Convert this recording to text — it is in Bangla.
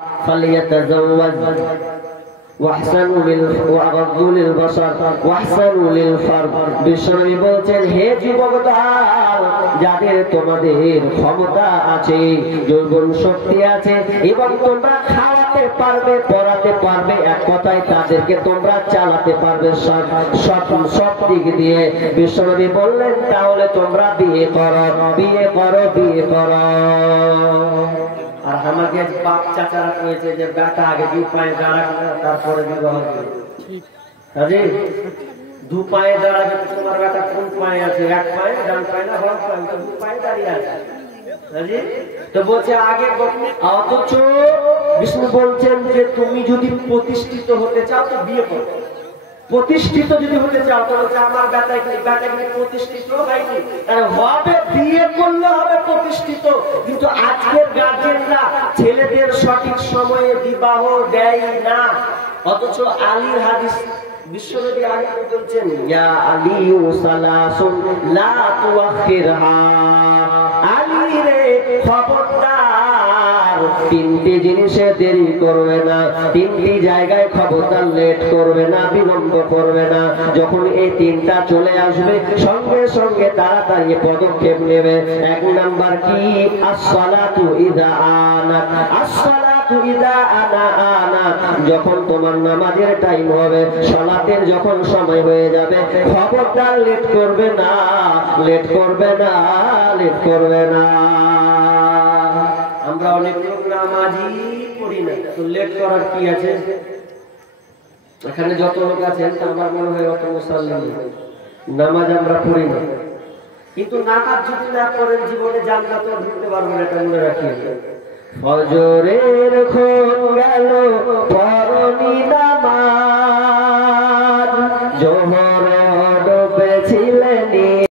فليتزوج واحسنوا واغضوا للبصر واحسنوا للفرج। বিশ্বনবী বলছেন, হে যুবকদল, যাদের তোমাদের ক্ষমতা আছে, যৌবন শক্তি আছে এবং তোমরা খাওয়াতে পারবে, পড়াতে পারবে, এক কথায় তাদেরকে তোমরা চালাতে পারবে সব দিক দিয়ে। বিশ্বনবী বললেন, তাহলে তোমরা বিয়ে করো, বিয়ে করো, বিয়ে করো। আর আমাকে বাপ চাচারা কয়েছে যে বেটা আগে দু পায়ে দাঁড়াবে তারপরে বিবাহ করবে। দু পায়ে দাঁড়াবে, তোমার বেটা কোন পায়ে আছে? এক পায়ে, ডান পায়ে না বাম পায়ে? দু পায়ে দাঁড়িয়ে আছে। তো বলছে আগে, অথচ বিষ্ণু বলছেন যে তুমি যদি প্রতিষ্ঠিত হতে চাও তো বিয়ে করো। প্রতিষ্ঠিত যদি হতে চাও তাহলে আমার বেটাকে প্রতিষ্ঠিত হয়নি, হবে বিয়ে করলে হবে প্রতিষ্ঠিত। কিন্তু আজকের গার্জেনরা ছেলেদের সঠিক সময়ে বিবাহ দেয় না। অথচ আলীর হাদিস বিশ্বনবী আলী বলছেন, ইয়া আলিউ সালাসুন লা তুআখিরহা, আলী রে খবরদার, তিনটি জিনিসে দেরি করবে না, তিনটি জায়গায় খবরদার লেট করবে না, বিলম্ব করবে না। যখন এই তিনটা চলে আসবে সঙ্গে সঙ্গে তাড়াতাড়ি পদক্ষেপ নেবে। এক নাম্বার কি? আসসালাতু ইযা আনাত, আসসালাতু ইযা আনাত, যখন তোমার নামাজের টাইম হবে, সালাতের যখন সময় হয়ে যাবে, খবরদার লেট করবে না, লেট করবে না, লেট করবে না। আমরা অনেক লোক নামাজই পড়ি না, তো লেট করার কি আছে? এখানে যত লোক আছেন আমার মনে হয় অত মুসল্লি নামাজ আমরা পড়ি না, কিন্তু নামাজ যদি না পড়েন জীবনে জান্নাত ঢুকতে পারবেন, এটা মনে রাখিয়ে। ফজরের ক্ষণ গেল পড়নি নামাজ, জোহর ডোবে